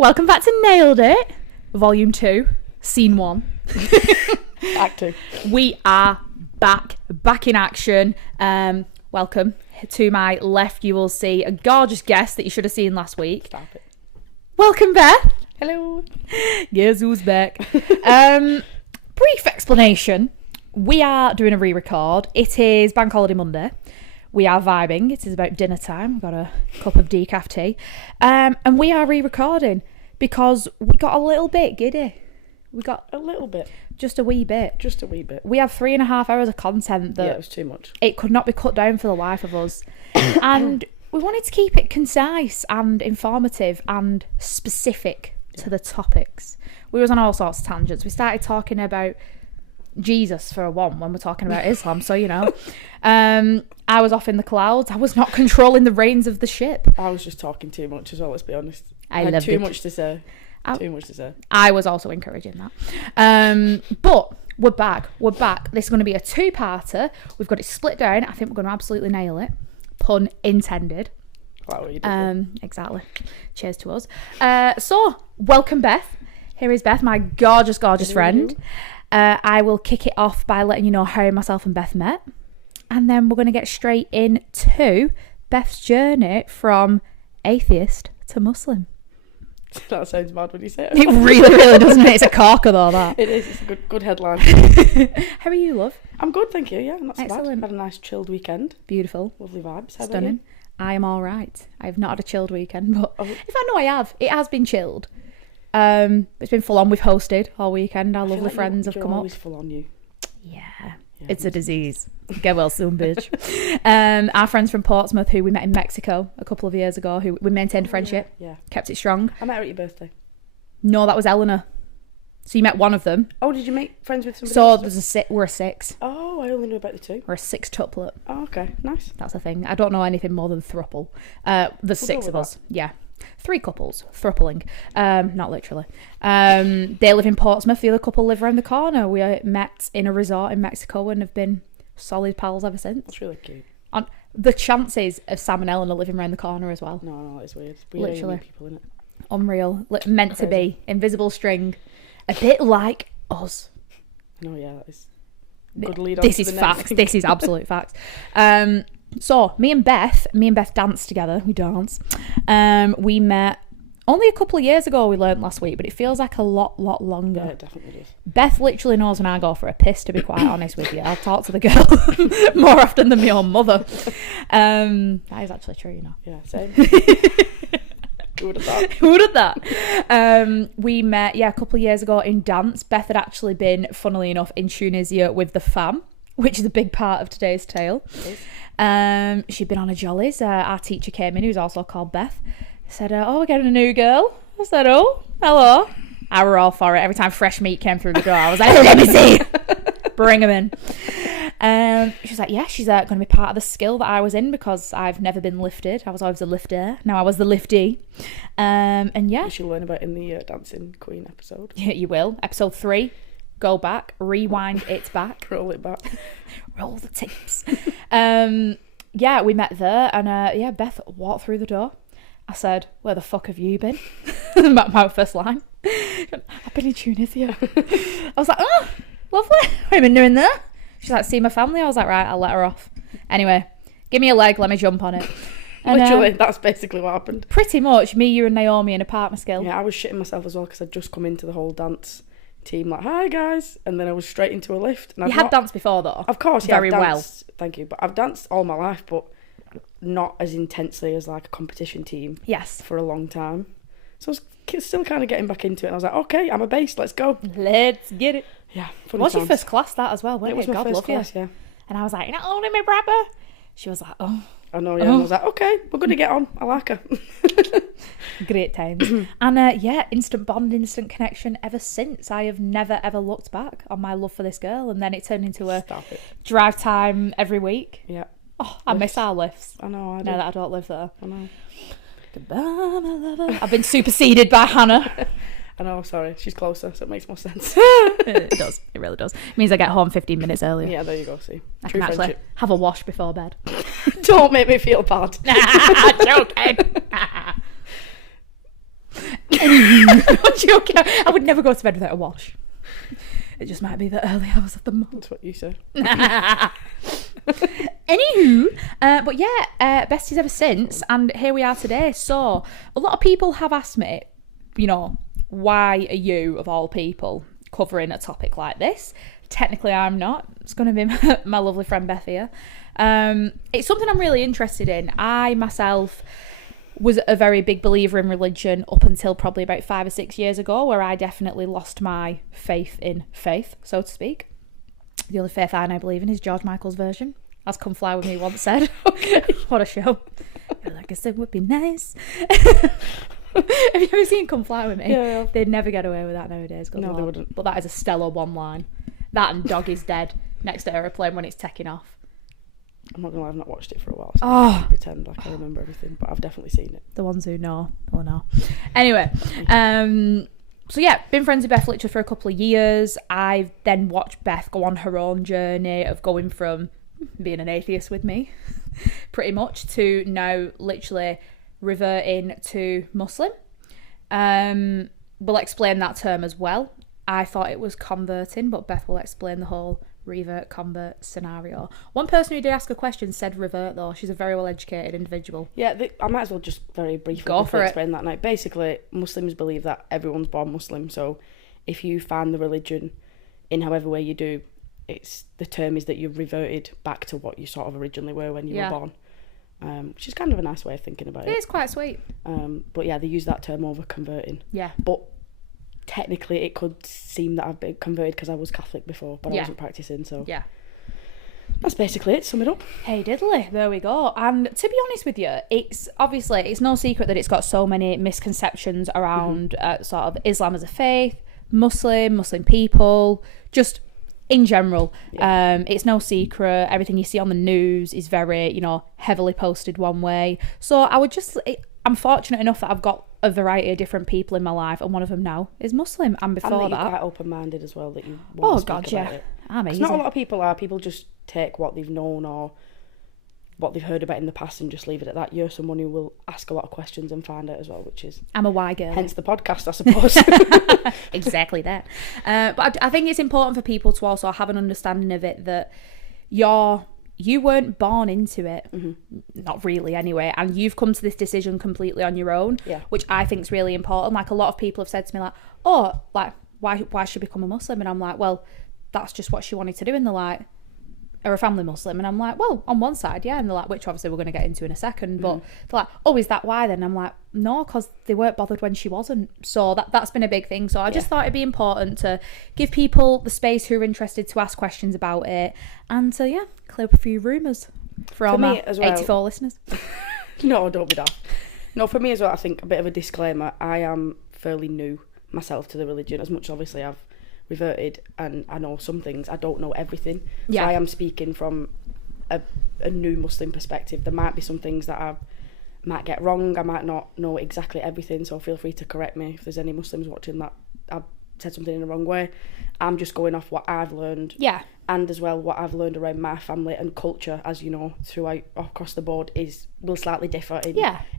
Welcome back to Nailed It, Volume 2, Scene 1. Act 2. We are back in action. Welcome. To my left, you will see a gorgeous guest that you should have seen last week. Stop it. Welcome, Beth. Hello. Guess who's back? Brief explanation. We are doing a re-record. It is Bank Holiday Monday. We are vibing. It is about dinner time. We've got a cup of decaf tea. And we are re-recording because we got a little bit giddy. We got A little bit. just a wee bit. Just a wee bit. We have 3.5 hours of content that Yeah, it was too much. it could not be cut down for the life of us. And we wanted to keep it concise and informative and specific to the topics. We was on all sorts of tangents. We started talking about Jesus for one when we're talking about Islam, so you know. I was off in the clouds. I was not controlling the reins of the ship. I was just talking too much as well, let's be honest. I had loved too it. much to say. Too much to say. I was also encouraging that. But we're back. This is going to be a two-parter. We've got it split down. I think we're going to absolutely nail it. Pun intended. Wow, what you did. Exactly. Cheers to us. So, welcome, Beth. Here is Beth, my gorgeous friend. I will kick it off by letting you know how myself and Beth met. And then we're going to get straight into Beth's journey from atheist to Muslim. That sounds mad when you say it. It really doesn't. It's a corker though, that. It is. It's a good headline. How are you, love? I'm good, thank you. Yeah, not so Excellent. bad. Had a nice chilled weekend. Beautiful. Lovely vibes. How about Stunning. you? I am all right. I've not had a chilled weekend, but Oh. if I know I have, it has been chilled. It's been full on. We've hosted all weekend. Our I feel lovely like friends have you're come up. always full on you. Yeah. Yeah, It's a disease. Get well soon, bitch. Our friends from Portsmouth, who we met in Mexico a couple of years ago, who we maintained a friendship, Yeah. kept it strong. I met her at your birthday. No, that was Eleanor. So you met one of them. Oh, did you make friends with somebody So else? we're a six. Oh, I only knew about the two. We're a six-tuplet. Oh, okay. Nice. That's a thing. I don't know anything more than thruple. There's six of with us. Yeah. 3 couples. Thrupling. Not literally. They live in Portsmouth. The other couple live around the corner. We met in a resort in Mexico and have been solid pals ever since. That's really cute. On the chances of Sam and Eleanor living around the corner as well. No, it's weird. Weird how you Literally. meet people, innit? Unreal. Meant to Crazy. be. Invisible string. A bit like us. No, yeah, that is good lead on This to is the next facts. thing. This is absolute facts. So me and Beth danced together. We dance. We met only a couple of years ago. We learnt last week, but it feels like a lot longer. Yeah, it definitely does. Beth literally knows when I go for a piss, to be quite honest with you. I'll talk to the girl more often than my own mother. That is actually true, you know. Yeah, same. Who would have thought? Who would have that? We met, a couple of years ago in dance. Beth had actually been, funnily enough, in Tunisia with the fam, which is a big part of today's tale. She'd been on a jollies. Our teacher came in, who's also called Beth. Said, we're getting a new girl. I said, oh, hello. I were all for it. Every time fresh meat came through the door, I was like, let me see. Bring them in. She was like, yeah, she's going to be part of the skill that I was in because I've never been lifted. I was always a lifter. Now I was the liftee. And yeah. You should learn about in the Dancing Queen episode. Yeah, you will. Episode 3. Go back. Rewind it back. Roll it back. Roll the tapes. Yeah, we met there. And Beth walked through the door. I said, where the fuck have you been? my first line. I've been in Tunisia. I was like, oh, lovely. What have you been doing there? She's like, see my family? I was like, right, I'll let her off. Anyway, give me a leg, let me jump on it. And, Literally, that's basically what happened. Pretty much, me, you and Naomi in a partner skill. Yeah, I was shitting myself as well because I'd just come into the whole dance team like, hi guys, and then I was straight into a lift. And You had danced before though. Of course, yeah. Very I've well. danced, thank you. But I've danced all my life, but not as intensely as like a competition team. Yes. For a long time. So I was still kind of getting back into it. And I was like, okay, I'm a bass, let's go. Let's get it. Yeah, funny Was your times. first class that as well, wasn't It was my God first love class, you. yeah. And I was like, you're not holding me proper. She was like, oh. I know, yeah. And I was like, okay, we're going to get on. I like her. Great times. And instant bond, instant connection ever since. I have never ever looked back on my love for this girl. And then it turned into a Stop it. drive time every week. Yeah. Oh, I miss our lifts. I know, I do. Now that I don't live there. I know. Goodbye, my lover. I've been superseded by Hannah. I know, sorry. She's closer, so it makes more sense. It does. It really does. It means I get home 15 minutes earlier. Yeah, there you go, see. I True can actually friendship. have a wash before bed. Don't make me feel bad. Joking. I'm joking. I would never go to bed without a wash. It just might be the early hours of the month. That's what you said. Anywho, but yeah, besties ever since, and here we are today. So a lot of people have asked me, you know, why are you, of all people, covering a topic like this? Technically, I'm not. It's going to be my lovely friend Beth here. It's something I'm really interested in. I myself was a very big believer in religion up until probably about 5 or 6 years ago, where I definitely lost my faith in faith, so to speak. The only faith I now believe in is George Michael's version, as Come Fly With Me once said. Okay. What a show. Like I said, would be nice. Have you ever seen Come Fly With Me? Yeah. They'd never get away with that nowadays. No, they wouldn't. But that is a stellar one line. That and Dog Is Dead next to aeroplane when it's taking off. I'm not gonna lie, I've not watched it for a while, so I can't pretend like I remember everything, but I've definitely seen it. The ones who know, will know. Anyway, so yeah, been friends with Beth literally for a couple of years. I've then watched Beth go on her own journey of going from being an atheist with me, pretty much, to now literally reverting to Muslim. We'll explain that term as well. I thought it was converting, but Beth will explain the whole revert, convert scenario. One person who did ask a question said revert, though. She's a very well-educated individual. Yeah, I might as well just very briefly explain that now. Basically, Muslims believe that everyone's born Muslim, so if you find the religion in however way you do, the term is that you've reverted back to what you sort of originally were when you were born. Which is kind of a nice way of thinking about it. It is quite sweet. But yeah, they use that term over converting. Yeah. But technically it could seem that I've been converted because I was Catholic before, but I wasn't practising, so yeah, that's basically it. Sum it up. Hey diddly, there we go. And to be honest with you, it's no secret that it's got so many misconceptions around sort of Islam as a faith, Muslim people, just in general. It's no secret. Everything you see on the news is very, you know, heavily posted one way. So I'm fortunate enough that I've got a variety of different people in my life, and one of them now is Muslim. And before and that, you're quite open-minded as well. That you want to speak about it. I'm easy. Not a lot of people are. People just take what they've known or what they've heard about in the past and just leave it at that. You're someone who will ask a lot of questions and find out as well, which is I'm a why girl. Hence the podcast, I suppose. Exactly that. But I think it's important for people to also have an understanding of it, that you weren't born into it, not really anyway, and you've come to this decision completely on your own, which I think is really important. Like, a lot of people have said to me, like, oh, like, why should she become a Muslim? And I'm like, well, that's just what she wanted to do. And they're like, are a family Muslim? And I'm like, well, on one side, yeah. And they're like, which obviously we're going to get into in a second, but they're like, oh, is that why then? And I'm like, no, because they weren't bothered when she wasn't. So that's been a big thing. So I just thought it'd be important to give people the space who are interested to ask questions about it, and to clear up a few rumours for all my 84 listeners. No, don't be daft. No, for me as well, I think a bit of a disclaimer, I am fairly new myself to the religion, as much as obviously I've reverted and I know some things, I don't know everything. So I am speaking from a new Muslim perspective. There might be some things that I might get wrong, I might not know exactly everything, so feel free to correct me if there's any Muslims watching that I've said something in the wrong way. I'm just going off what I've learned, and as well what I've learned around my family and culture, as you know, throughout across the board will slightly differ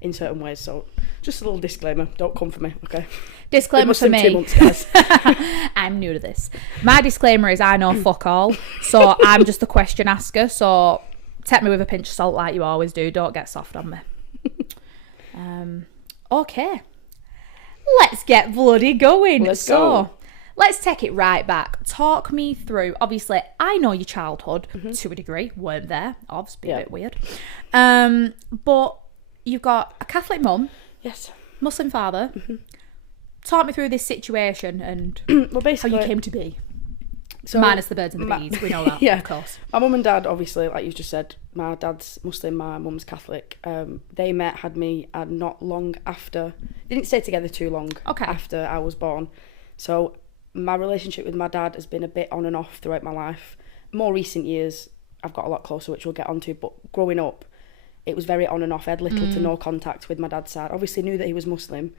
in certain ways. So just a little disclaimer, don't come for me, okay? Disclaimer for me. 2 months, guys. I'm new to this. My disclaimer is I know fuck all, so I'm just a question asker, so take me with a pinch of salt like you always do, don't get soft on me. Okay, let's get bloody going. Let's go. Let's take it right back. Talk me through. Obviously, I know your childhood to a degree. Weren't there. Obviously, a bit weird. But you've got a Catholic mum. Yes. Muslim father. Talk me through this situation and well, basically, how you came to be. So minus the birds and the bees. We know that, of course. My mum and dad, obviously, like you just said, my dad's Muslim, my mum's Catholic. They met, had me, and not long after, didn't stay together too long after I was born. So my relationship with my dad has been a bit on and off throughout my life. More recent years, I've got a lot closer, which we'll get onto, but growing up, it was very on and off. I had little to no contact with my dad's side. Obviously knew that he was Muslim,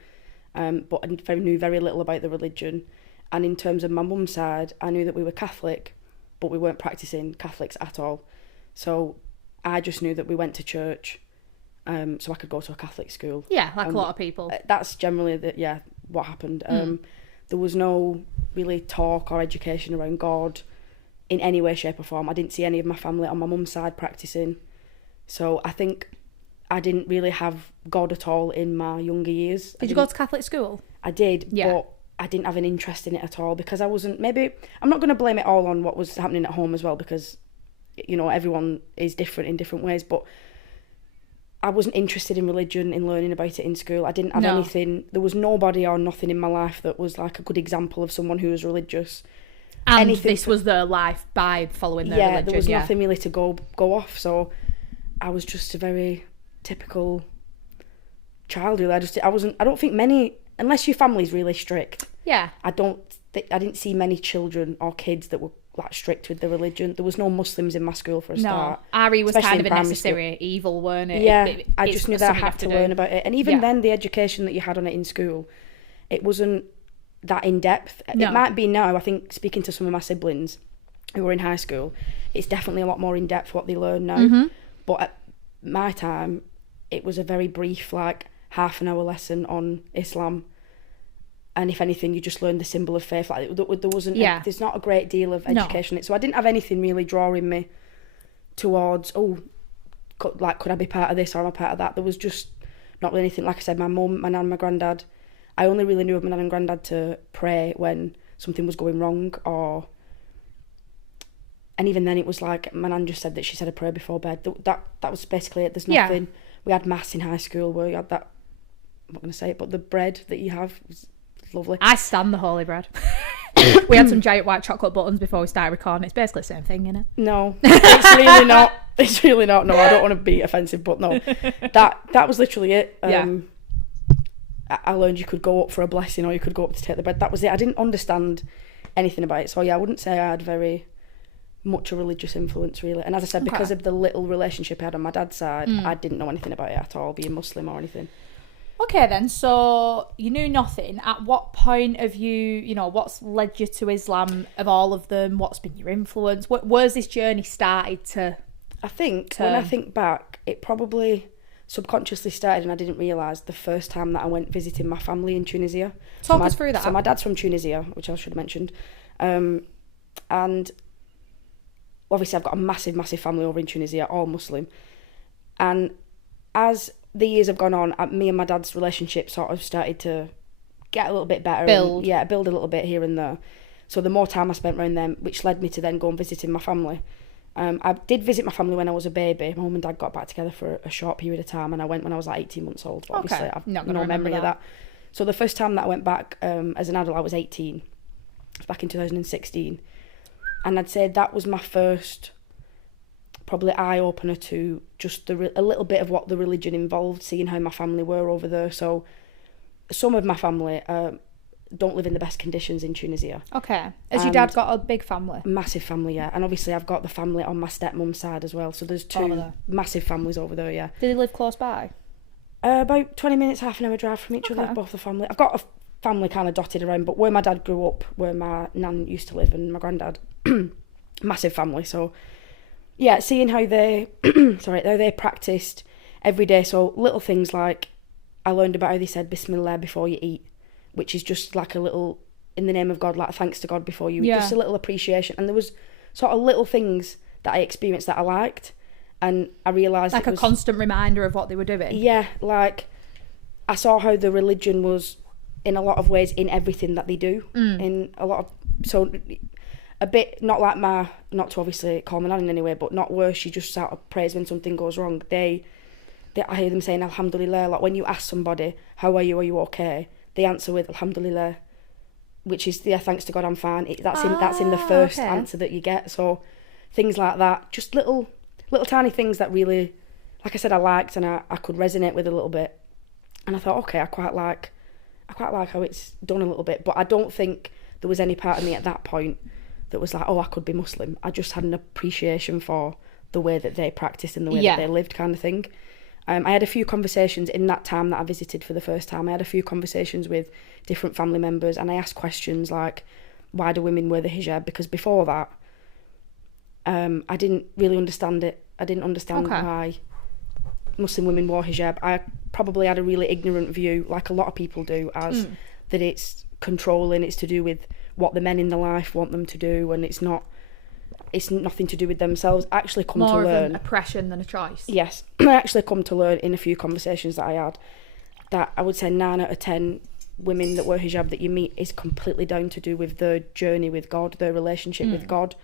but I knew very little about the religion. And in terms of my mum's side, I knew that we were Catholic, but we weren't practising Catholics at all. So I just knew that we went to church, so I could go to a Catholic school. Yeah, like a lot of people. That's generally what happened. There was no really talk or education around God in any way, shape or form. I didn't see any of my family on my mum's side practising. So I think I didn't really have God at all in my younger years. Did you go to Catholic school? I did, but I didn't have an interest in it at all because I wasn't, maybe, I'm not going to blame it all on what was happening at home as well because, you know, everyone is different in different ways, but I wasn't interested in religion, in learning about it in school. I didn't have anything, there was nobody or nothing in my life that was like a good example of someone who was religious. And this was their life by following their religion. There was nothing really to go off, so I was just a very typical child, really. I don't think many, unless your family's really strict. Yeah. I didn't see many children or kids that were like strict with the religion. There was no Muslims in my school for a start. Ari was kind of a necessary evil, weren't it? Yeah, I just knew that I had to learn about it. And even then, the education that you had on it in school, it wasn't that in-depth. No. It might be now. I think speaking to some of my siblings who were in high school, it's definitely a lot more in-depth what they learn now. But at my time, it was a very brief, like, half-an-hour lesson on Islam. And if anything, you just learned the symbol of faith. Like, there wasn't, there's not a great deal of education. No. So I didn't have anything really drawing me towards, could I be part of this or am I part of that? There was just not really anything. Like I said, my mum, my nan, my granddad, I only really knew of my nan and granddad to pray when something was going wrong, and even then it was like, my nan just said that she said a prayer before bed. That was basically it. There's nothing. We had mass in high school where we had that, I'm not going to say it, but the bread that you have was lovely. I stand the holy bread. We had some giant white chocolate buttons before we started recording. It's basically the same thing, isn't it? No, it's really not. It's really not. No, I don't want to be offensive, but no, that was literally it. I learned you could go up for a blessing or you could go up to take the bread. That was it. I didn't understand anything about it. So I wouldn't say I had very much a religious influence, really. And as I said, because of the little relationship I had on my dad's side, I didn't know anything about it at all, being Muslim or anything. Okay then, so you knew nothing. At what point have you know, what's led you to Islam of all of them? What's been your influence? Where's this journey started to... I think, when I think back, it probably subconsciously started, and I didn't realise, the first time that I went visiting my family in Tunisia. Talk us through that. So my dad's from Tunisia, which I should have mentioned. And obviously I've got a massive, massive family over in Tunisia, all Muslim. And as the years have gone on, me and my dad's relationship sort of started to get a little bit better. Build a little bit here and there. So the more time I spent around them, which led me to then go and visiting my family. I did visit my family when I was a baby. My mum and dad got back together for a short period of time, and I went when I was like 18 months old. But obviously, I've no memory of that. So the first time that I went back as an adult, I was 18. It was back in 2016. And I'd say that was my first probably eye-opener to just a little bit of what the religion involved, seeing how my family were over there. So some of my family don't live in the best conditions in Tunisia. Okay. Has your dad got a big family? Massive family, yeah. And obviously I've got the family on my stepmum's side as well. So there's two massive families over there, yeah. Do they live close by? About 20 minutes, half an hour drive from each other, both the family. I've got a family kind of dotted around, but where my dad grew up, where my nan used to live and my granddad, massive family. So yeah, seeing how they how they practiced every day. So little things like, I learned about how they said Bismillah before you eat, which is just like a little, in the name of God, like thanks to God before you eat, just a little appreciation. And there was sort of little things that I experienced that I liked, and I realised like a constant reminder of what they were doing. Yeah, like I saw how the religion was in a lot of ways in everything that they do. In a lot of, so a bit, not to obviously call my nan in any way, but not where she just sort of prays when something goes wrong. I hear them saying Alhamdulillah, like when you ask somebody, how are you okay? They answer with Alhamdulillah, which is, thanks to God I'm fine. That's in the first answer that you get. So things like that, just little tiny things that really, like I said, I liked and I could resonate with a little bit. And I thought, okay, I quite like how it's done a little bit. But I don't think there was any part of me at that point that was like, oh, I could be Muslim. I just had an appreciation for the way that they practiced and the way that they lived, kind of thing. I had a few conversations in that time that I visited for the first time. I had a few conversations with different family members, and I asked questions like, why do women wear the hijab? Because before that, I didn't really understand it. I didn't understand why Muslim women wore hijab. I probably had a really ignorant view, like a lot of people do, as that it's controlling, it's to do with what the men in their life want them to do, and it's nothing to do with themselves. I actually come to learn... More of an oppression than a choice. Yes. I actually come to learn in a few conversations that I had that I would say 9 out of 10 women that wear hijab that you meet is completely down to do with their journey with God, their relationship with God,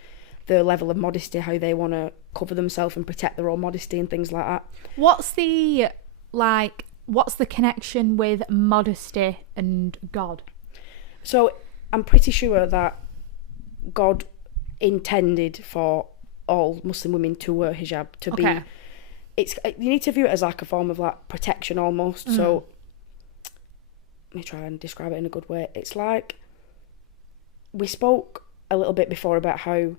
their level of modesty, how they want to cover themselves and protect their own modesty and things like that. What's the connection with modesty and God? So I'm pretty sure that God intended for all Muslim women to wear hijab, to be... You need to view it as like a form of like protection almost. So let me try and describe it in a good way. It's like, we spoke a little bit before about how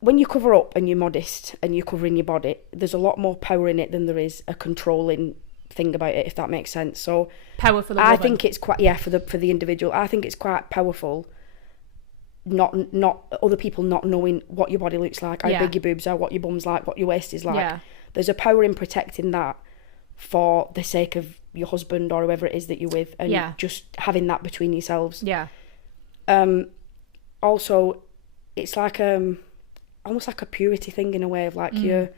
when you cover up and you're modest and you're covering your body, there's a lot more power in it than there is a controlling thing about it, if that makes sense. So power for the woman. I think it's quite for the individual. I think it's quite powerful. Not other people not knowing what your body looks like, how big your boobs are, what your bum's like, what your waist is like. Yeah. There's a power in protecting that for the sake of your husband or whoever it is that you're with, and just having that between yourselves. Yeah. Also, it's like almost like a purity thing in a way of like you're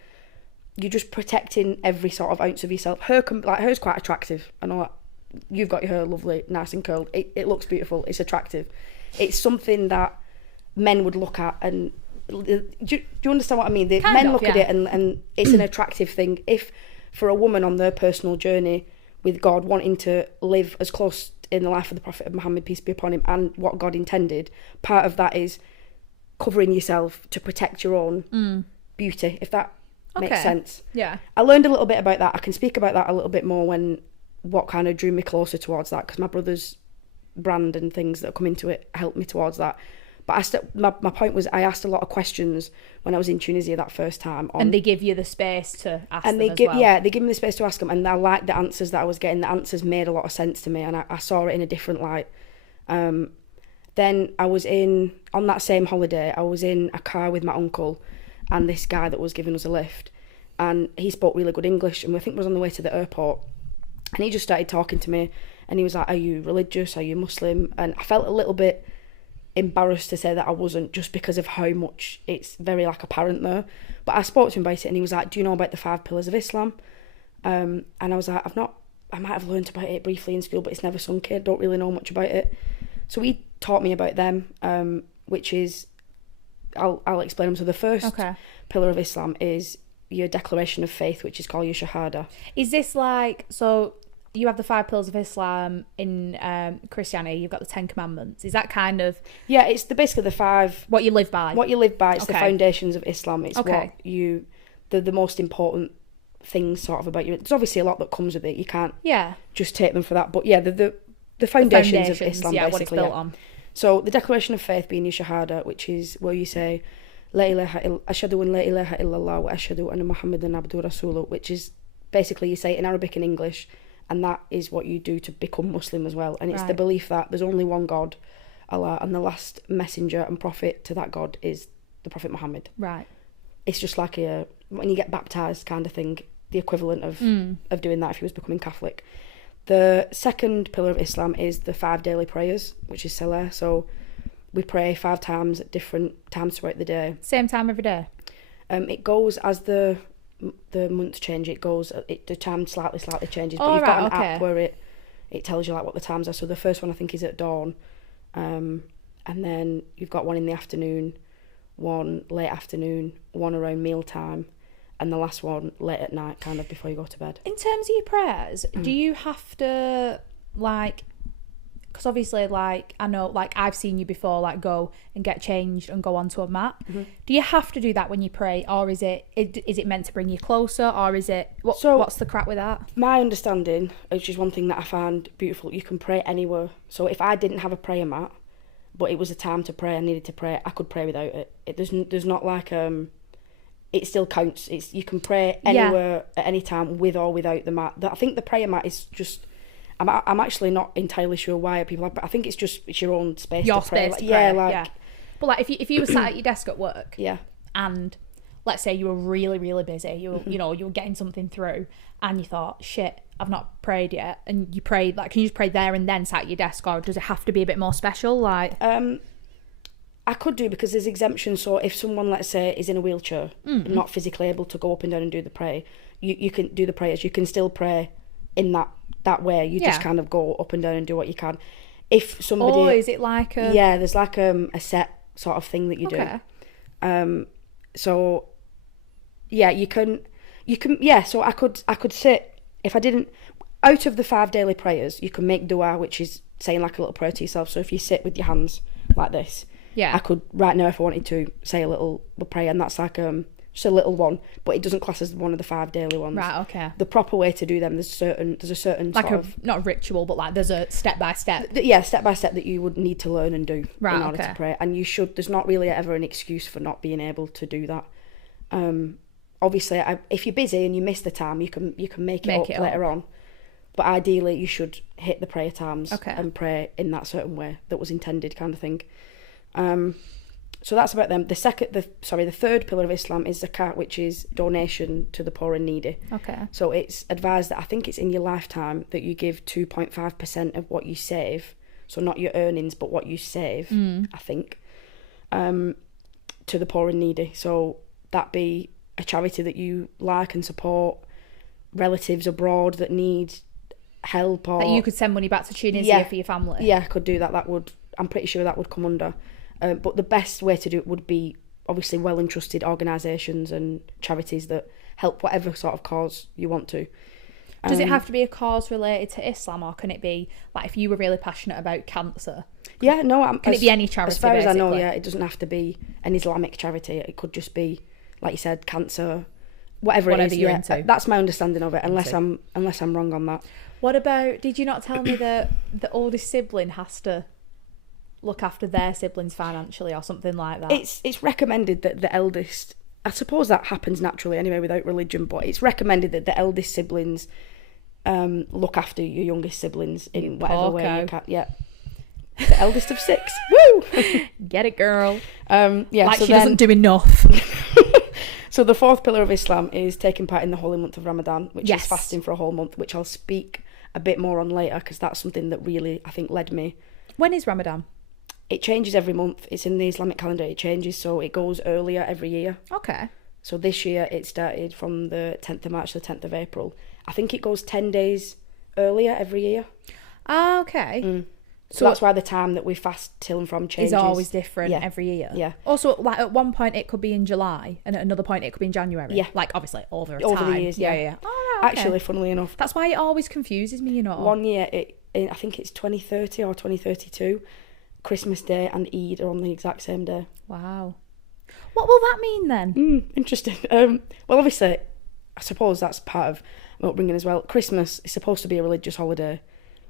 just protecting every sort of ounce of yourself. Her's quite attractive. I know that you've got your hair lovely, nice and curled. It looks beautiful. It's attractive. It's something that men would look at and do you understand what I mean? Men look at it and it's an attractive thing. If for a woman on their personal journey with God, wanting to live as close in the life of the Prophet of Muhammad, peace be upon him, and what God intended, part of that is covering yourself to protect your own beauty, if that makes sense. Yeah. I learned a little bit about that. I can speak about that a little bit more when what kind of drew me closer towards that, because my brother's brand and things that come into it helped me towards that. But my point was, I asked a lot of questions when I was in Tunisia that first time. And they give you the space to ask them as well. Yeah, they give me the space to ask them, and I liked the answers that I was getting. The answers made a lot of sense to me, and I saw it in a different light. Then I was on that same holiday, I was in a car with my uncle and this guy that was giving us a lift, and he spoke really good English, and I think was on the way to the airport, and he just started talking to me, and he was like, are you religious, are you Muslim? And I felt a little bit embarrassed to say that I wasn't, just because of how much it's very like apparent there. But I spoke to him about it, and he was like, do you know about the 5 pillars of Islam? And I was like, I might have learnt about it briefly in school, but it's never sunk in. I don't really know much about it. So he taught me about them, which is, I'll explain them. So the first pillar of Islam is your declaration of faith, which is called your shahada. Is this like, so you have the 5 pillars of Islam in Christianity, you've got the 10 commandments. Is that kind of... Yeah, it's basically the 5... What you live by. What you live by. It's the foundations of Islam. It's what you... The most important things sort of about you. There's obviously a lot that comes with it. You can't just take them for that. But yeah, the foundations of Islam, basically. What it's built on. So the declaration of faith being your shahada, which is where you say, La ilaha ashhadu an la ilaha illallah wa ashhadu anna Muhammadan abdu rasuluh, which is basically you say it in Arabic and English, and that is what you do to become Muslim as well. And it's the belief that there's only one God, Allah, and the last messenger and prophet to that God is the Prophet Muhammad. Right. It's just like when you get baptised kind of thing, the equivalent of doing that if you was becoming Catholic. The second pillar of Islam is the 5 daily prayers, which is Salah. So we pray 5 times at different times throughout the day. Same time every day? It goes as the months change. The time slightly changes. But you've got an app where it tells you like what the times are. So the first one I think is at dawn. And then you've got one in the afternoon, one late afternoon, one around mealtime, and the last one late at night, kind of before you go to bed. In terms of your prayers, do you have to, like, because obviously, like, I know, like, I've seen you before, like, go and get changed and go onto a mat. Mm-hmm. Do you have to do that when you pray, or is it meant to bring you closer, or is it, what's the crack with that? My understanding, which is one thing that I found beautiful, you can pray anywhere. So if I didn't have a prayer mat, but it was a time to pray, I needed to pray, I could pray without it. There's not like, it still counts. You can pray anywhere at any time with or without the mat. I think the prayer mat is just... I'm actually not entirely sure why people have, but I think it's your own space to pray. Space to pray. But like if you were sat at your desk at work, and let's say you were really, really busy, you were getting something through, and you thought, shit, I've not prayed yet, and you pray, like, can you just pray there and then sat at your desk, or does it have to be a bit more special? Like, I could do, because there's exemptions. So if someone, let's say, is in a wheelchair, not physically able to go up and down and do the prayer, you can do the prayers. You can still pray in that way. You just kind of go up and down and do what you can. If somebody... Oh, is it like a... Yeah, there's like a set sort of thing that you do. So, yeah, you can... Yeah, so I could sit... If I didn't... Out of the 5 daily prayers, you can make dua, which is saying like a little prayer to yourself. So if you sit with your hands like this... Yeah. I could, right now, if I wanted to, say a little prayer, and that's like just a little one, but it doesn't class as one of the 5 daily ones. Right, okay. The proper way to do them, there's a certain like sort of... Not a ritual, but like there's a step-by-step. Step-by-step that you would need to learn and do in order to pray. And there's not really ever an excuse for not being able to do that. Obviously, if you're busy and you miss the time, you can make it up later on. But ideally, you should hit the prayer times and pray in that certain way that was intended, kind of thing. So that's about them. The third pillar of Islam is zakat, which is donation to the poor and needy. Okay. So it's advised that, I think it's in your lifetime, that you give 2.5% of what you save, so not your earnings but what you save, I think, to the poor and needy. So that be a charity that you like and support, relatives abroad that need help, or that you could send money back to Tunisia for your family. Yeah, I could do that. I'm pretty sure that would come under. But the best way to do it would be obviously well and trusted organisations and charities that help whatever sort of cause you want to. Does it have to be a cause related to Islam, or can it be like if you were really passionate about cancer? Yeah, no. Can it be any charity? As far as I know, basically? yeah, it doesn't have to be an Islamic charity. It could just be, like you said, cancer, whatever it is. You're into. That's my understanding of it. Unless I'm wrong on that. What about? Did you not tell me that the oldest sibling has to look after their siblings financially or something like that? It's recommended that the eldest... I suppose that happens naturally anyway without religion, but it's recommended that the eldest siblings look after your youngest siblings in whatever way you can. Yeah. The eldest of 6. Woo! Get it, girl. Yeah, like so she doesn't do enough. So the fourth pillar of Islam is taking part in the holy month of Ramadan, which is fasting for a whole month, which I'll speak a bit more on later, because that's something that really, I think, led me. When is Ramadan? It changes every month. It's in the Islamic calendar. It changes, so it goes earlier every year. Okay. So this year it started from the 10th of March to the 10th of April. I think it goes 10 days earlier every year. Ah, okay. So that's why the time that we fast till and from changes. Is always different every year. Yeah. Also, like at one point it could be in July, and at another point it could be in January. Yeah. Like obviously over the time. years. Yeah. Oh, right, okay. Actually, funnily enough, that's why it always confuses me. You know. One year, I think it's 2030 or 2032. Christmas Day and Eid are on the exact same day. Wow. What will that mean then? Interesting. Well, obviously, I suppose that's part of my upbringing as well. Christmas is supposed to be a religious holiday.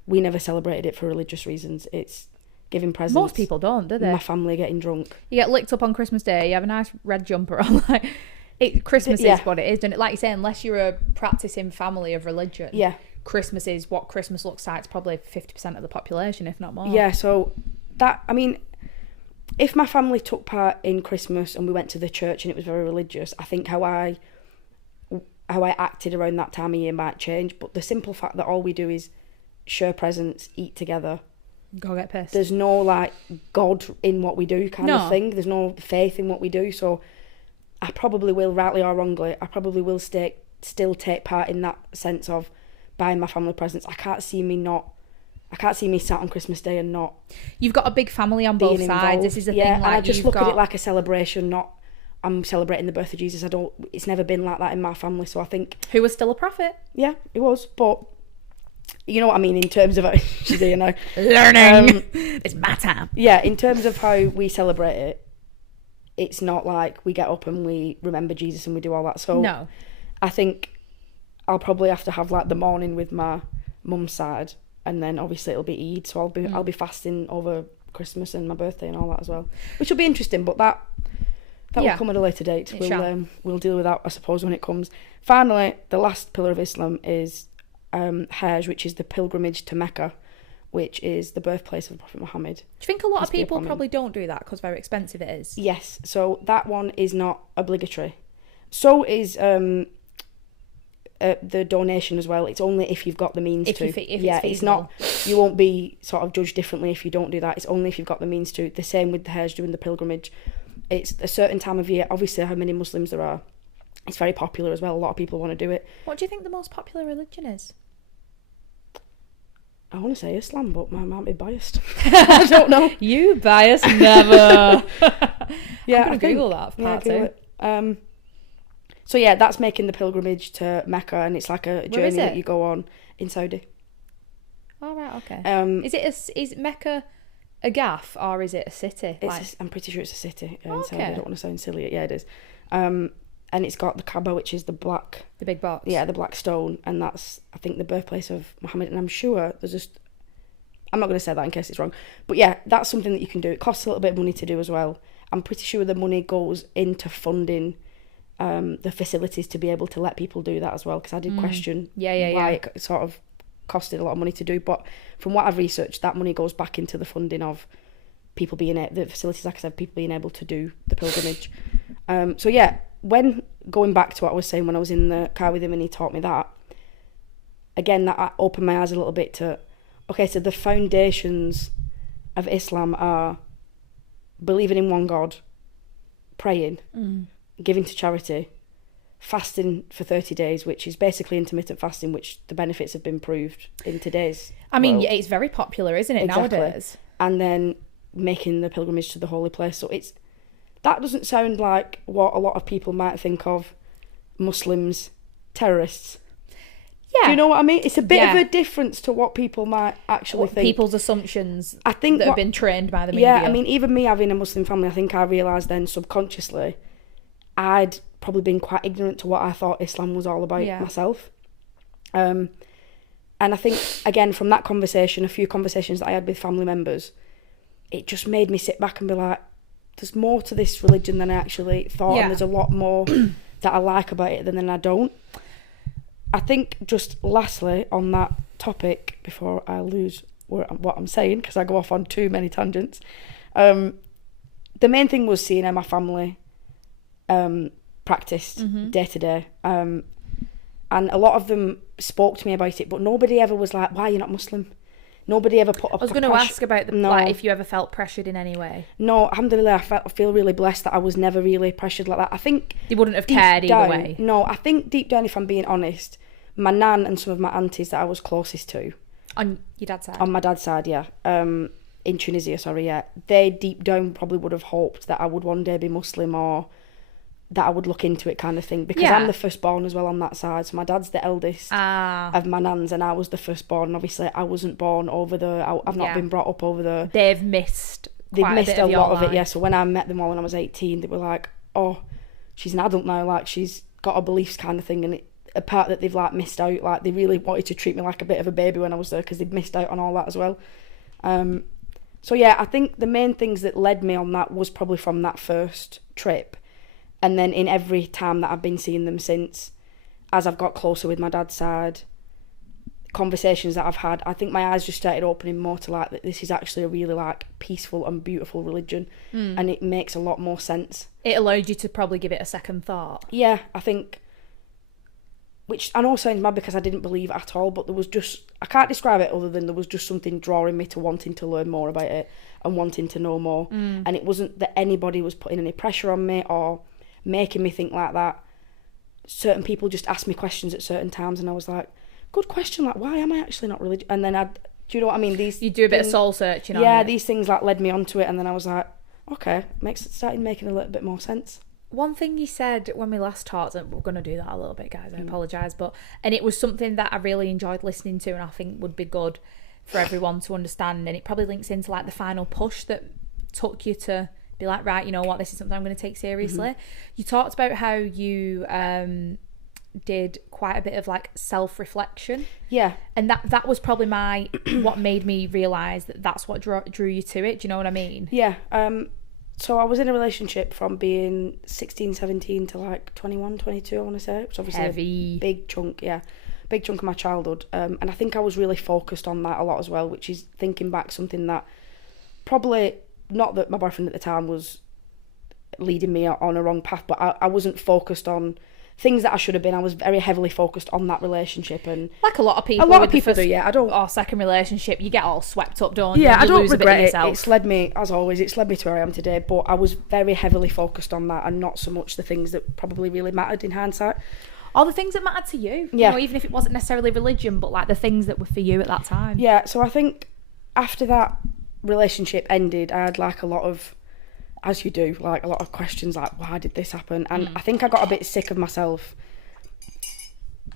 We never celebrated it for religious reasons. It's giving presents. Most people don't, do they? My family getting drunk. You get licked up on Christmas Day. You have a nice red jumper on. Christmas is what it is, and like you say, unless you're a practicing family of religion, Christmas is what Christmas looks like. It's probably 50% of the population, if not more. Yeah. So that, I mean, if my family took part in Christmas and we went to the church and it was very religious, I think how I acted around that time of year might change. But the simple fact that all we do is share presents, eat together, go get pissed. There's no like God in what we do kind of thing. There's no faith in what we do. So I probably will, rightly or wrongly, I probably will still take part in that sense of buying my family presents. I can't see me sat on Christmas Day and not. You've got a big family on both sides. This is the thing. And I just look at it like a celebration, not I'm celebrating the birth of Jesus. It's never been like that in my family. So I think. Who was still a prophet? Yeah, it was. But you know what I mean in terms of she's here now. Learning. It's my time. Yeah, in terms of how we celebrate it, it's not like we get up and we remember Jesus and we do all that. So no. I think I'll probably have to have like the morning with my mum's side, and then obviously it'll be Eid. So I'll be fasting over Christmas and my birthday and all that as well, which will be interesting. But that will come at a later date. We'll deal with that, I suppose, when it comes. Finally, the last pillar of Islam is Hajj, which is the pilgrimage to Mecca, which is the birthplace of the Prophet Muhammad. Do you think a lot of people probably don't do that because very expensive it is? Yes, so that one is not obligatory. So is the donation as well. It's only if you've got the means to. If it's not. You won't be sort of judged differently if you don't do that. It's only if you've got the means to. The same with the Hajj doing the pilgrimage. It's a certain time of year. Obviously, how many Muslims there are. It's very popular as well. A lot of people want to do it. What do you think the most popular religion is? I want to say Islam, but I might be biased. I don't know. You biased never. Yeah, I'm going to Google that. Yeah, Google it. So yeah, that's making the pilgrimage to Mecca, and it's like a journey that you go on in Saudi. Oh right, okay. Is Mecca a gaff or is it a city? I'm pretty sure it's a city in Saudi. I don't want to sound silly. Yeah, it is. And it's got the Kaaba, which is the big box. Yeah, the black stone, and that's, I think, the birthplace of Muhammad. And I'm sure I'm not going to say that in case it's wrong, but yeah, that's something that you can do. It costs a little bit of money to do as well. I'm pretty sure the money goes into funding the facilities to be able to let people do that as well, because I did question why it sort of costed a lot of money to do. But from what I've researched, that money goes back into the funding of people the facilities, like I said, people being able to do the pilgrimage. So yeah, when going back to what I was saying when I was in the car with him and he taught me that, again, that opened my eyes a little bit to, okay, so the foundations of Islam are believing in one God, praying, giving to charity, fasting for 30 days, which is basically intermittent fasting, which the benefits have been proved in today's world. Yeah, it's very popular, isn't it, exactly. Nowadays? And then making the pilgrimage to the holy place. So that doesn't sound like what a lot of people might think of Muslims, terrorists. Yeah. Do you know what I mean? It's a bit of a difference to what people might actually think. People's assumptions I think that have been trained by the media. Yeah, I mean, even me having a Muslim family, I think I realised then subconsciously I'd probably been quite ignorant to what I thought Islam was all about myself. And I think, again, from that conversation, a few conversations that I had with family members, it just made me sit back and be like, there's more to this religion than I actually thought, and there's a lot more that I like about it than I don't. I think, just lastly, on that topic, before I lose what I'm saying, because I go off on too many tangents, the main thing was seeing how my family practiced day to day. And a lot of them spoke to me about it, but nobody ever was like, why are you not Muslim? Nobody ever put up. I was going to ask about like if you ever felt pressured in any way. No, alhamdulillah, I feel really blessed that I was never really pressured like that. I think they wouldn't have cared either way. No, I think deep down, if I'm being honest, my nan and some of my aunties that I was closest to. On your dad's side? On my dad's side, yeah. In Tunisia, sorry, yeah. They deep down probably would have hoped that I would one day be Muslim, or that I would look into it, kind of thing, because I'm the firstborn as well on that side. So my dad's the eldest of my nans, and I was the firstborn. Obviously, I wasn't born over there. I've not been brought up over there. They've missed a lot of it, yeah. So when I met them all when I was 18, they were like, oh, she's an adult now, like she's got her beliefs, kind of thing. And a part that they've like missed out, like they really wanted to treat me like a bit of a baby when I was there, because they'd missed out on all that as well. So yeah, I think the main things that led me on that was probably from that first trip. And then in every time that I've been seeing them since, as I've got closer with my dad's side, conversations that I've had, I think my eyes just started opening more to like that this is actually a really like peaceful and beautiful religion, and it makes a lot more sense. It allowed you to probably give it a second thought. Yeah, I think, which I know sounds mad because I didn't believe it at all, but there was just, I can't describe it other than there was just something drawing me to wanting to learn more about it and wanting to know more. And it wasn't that anybody was putting any pressure on me or making me think like that. Certain people just asked me questions at certain times, and I was like, good question, like why am I actually not religious? And then do you know what I mean? You do a bit of soul searching on it. Yeah, these things like led me onto it, and then I was like, okay, started making a little bit more sense. One thing you said when we last talked, and we're going to do that a little bit, guys, I apologise, and it was something that I really enjoyed listening to, and I think would be good for everyone to understand, and it probably links into like the final push that took you to be like, right, you know what, this is something I'm going to take seriously. You talked about how you did quite a bit of like self-reflection. Yeah. And that was probably what made me realise that that's what drew you to it. Do you know what I mean? Yeah. So I was in a relationship from being 16, 17 to like 21, 22, I want to say. Which obviously heavy. A big chunk of my childhood. And I think I was really focused on that a lot as well, which is, thinking back, something that probably, not that my boyfriend at the time was leading me on a wrong path, but I wasn't focused on things that I should have been. I was very heavily focused on that relationship, and like a lot of people. A lot of people do, yeah. I don't. Or second relationship, you get all swept up, don't you? Yeah, You I don't lose a bit of regret it. yourself. It's led me, as always, it's led me to where I am today. But I was very heavily focused on that, and not so much the things that probably really mattered in hindsight. All the things that mattered to you. Yeah. You know, even if it wasn't necessarily religion, but like the things that were for you at that time. Yeah. So I think after that relationship ended, I had like a lot of, as you do, like a lot of questions, like why did this happen? And I think I got a bit sick of myself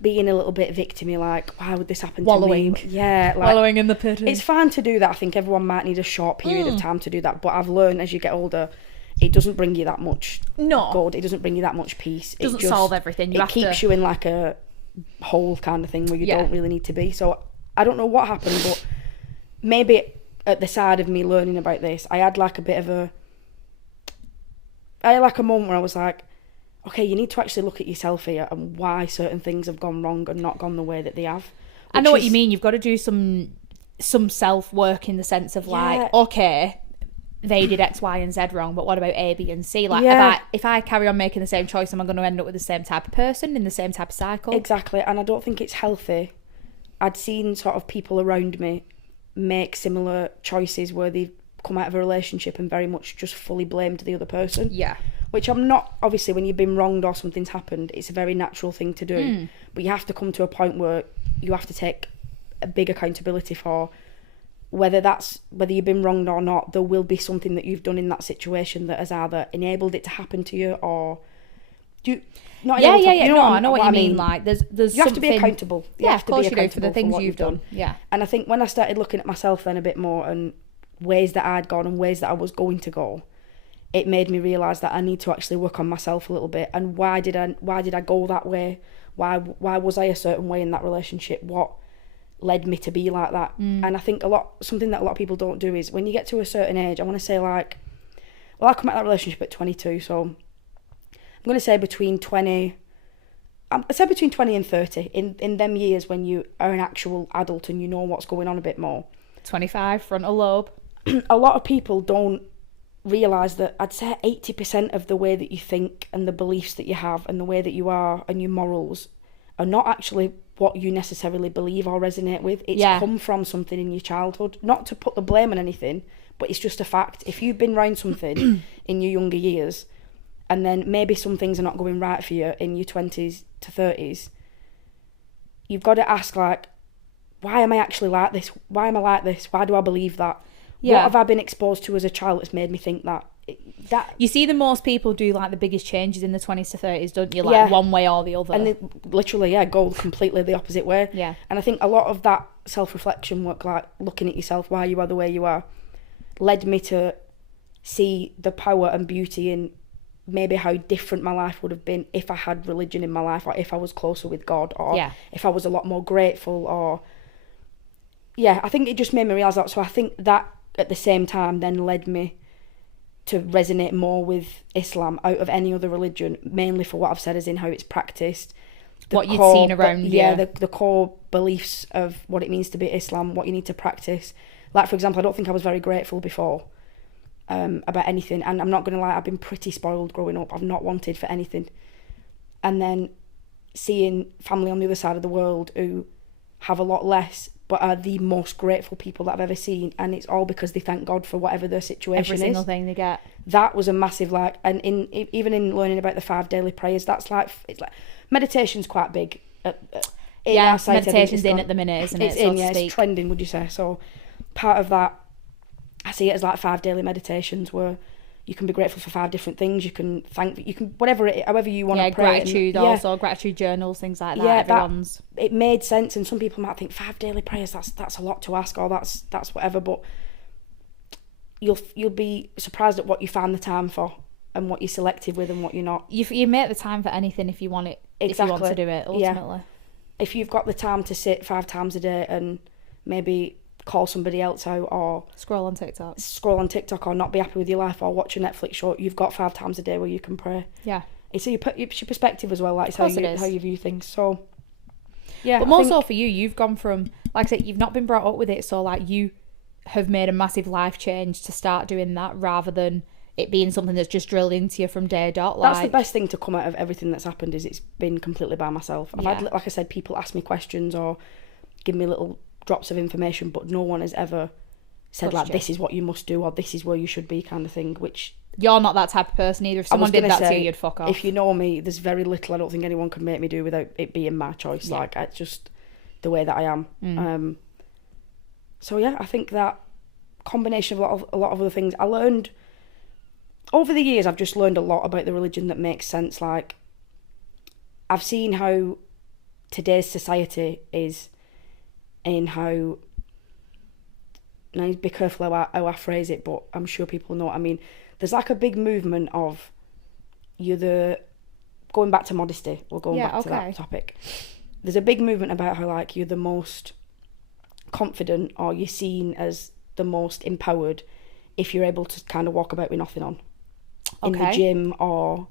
being a little bit victim-y, like why would this happen to me? Yeah, like, wallowing in the pit. It's fine to do that. I think everyone might need a short period of time to do that, but I've learned as you get older, it doesn't bring you that much good. It doesn't bring you that much peace. It doesn't solve everything. It keeps you in like a hole kind of thing where you don't really need to be. So I don't know what happened, but maybe at the side of me learning about this, I had like a moment where I was like, okay, you need to actually look at yourself here and why certain things have gone wrong and not gone the way that they have. I know what you mean. You've got to do some self-work in the sense of like, okay, they did X, Y, and Z wrong, but what about A, B, and C? Like, if I carry on making the same choice, am I going to end up with the same type of person in the same type of cycle? Exactly, and I don't think it's healthy. I'd seen sort of people around me make similar choices where they've come out of a relationship and very much just fully blamed the other person. Yeah. Which I'm not, obviously, when you've been wronged or something's happened, it's a very natural thing to do. But you have to come to a point where you have to take a big accountability for whether you've been wronged or not. There will be something that you've done in that situation that has either enabled it to happen to you or I know what you mean. Like there's you have to be accountable. Of course you do for the things you've done. Yeah. And I think when I started looking at myself then a bit more and ways that I'd gone and ways that I was going to go, it made me realise that I need to actually work on myself a little bit. And why did I go that way? Why was I a certain way in that relationship? What led me to be like that? And I think something that a lot of people don't do is when you get to a certain age, I want to say like, well, I come out of that relationship at 22, so I'm going to say between 20 and 30 in them years when you are an actual adult and you know what's going on a bit more. 25, frontal lobe. A lot of people don't realise that I'd say 80% of the way that you think and the beliefs that you have and the way that you are and your morals are not actually what you necessarily believe or resonate with. It's come from something in your childhood. Not to put the blame on anything, but it's just a fact. If you've been around something in your younger years and then maybe some things are not going right for you in your 20s to 30s, you've got to ask, like, why am I actually like this? Why am I like this? Why do I believe that? Yeah. What have I been exposed to as a child that's made me think that? You see the most people do like the biggest changes in the 20s to 30s, don't you? Like one way or the other. And they literally, go completely the opposite way. Yeah. And I think a lot of that self-reflection work, like looking at yourself, why you are the way you are, led me to see the power and beauty in maybe how different my life would have been if I had religion in my life, or if I was closer with God, or if I was a lot more grateful, or... Yeah, I think it just made me realise that. So I think that at the same time then led me to resonate more with Islam out of any other religion, mainly for what I've said, as in how it's practiced. What you'd seen around you. Yeah, the core beliefs of what it means to be Islam, what you need to practice. Like, for example, I don't think I was very grateful before about anything. And I'm not going to lie, I've been pretty spoiled growing up. I've not wanted for anything. And then seeing family on the other side of the world who have a lot less but are the most grateful people that I've ever seen, and it's all because they thank God for whatever their situation is. Every single thing they get. That was a massive, like, and even in learning about the 5 daily prayers, that's like, it's like, meditation's quite big. Meditation's in at the minute, isn't it? It's trending, would you say? So part of that, I see it as like 5 daily meditations where you can be grateful for 5 different things. You can whatever however you want to pray. Gratitude also, gratitude journals, things like that. Yeah, it made sense, and some people might think 5 daily prayers, that's a lot to ask, or that's whatever, but you'll be surprised at what you find the time for and what you're selective with and what you're not. You make the time for anything if you want it. Exactly. If you want to do it, ultimately. Yeah. If you've got the time to sit 5 times a day and maybe call somebody else out, or scroll on TikTok, or not be happy with your life, or watch a Netflix show, you've got 5 times a day where you can pray. Yeah. It's your perspective as well, like, it's how you view things. So yeah. But more so for you, you've gone from, like I said, you've not been brought up with it, so like you have made a massive life change to start doing that, rather than it being something that's just drilled into you from day dot. That's the best thing to come out of everything that's happened, is it's been completely by myself. I've had, like I said, people ask me questions or give me little drops of information, but no one has ever said like, this is what you must do, or this is where you should be, kind of thing, which... You're not that type of person either. If someone did that to you, you'd fuck off. If you know me, there's very little I don't think anyone can make me do without it being my choice. Like, it's just the way that I am. So yeah, I think that combination of a lot of other things I learned over the years. I've just learned a lot about the religion that makes sense. Like, I've seen how today's society is, and how, now be careful how I phrase it, but I'm sure people know what I mean. There's like a big movement of, going back to modesty, we're going back to that topic. There's a big movement about how, like, you're the most confident, or you're seen as the most empowered if you're able to kind of walk about with nothing on in the gym, or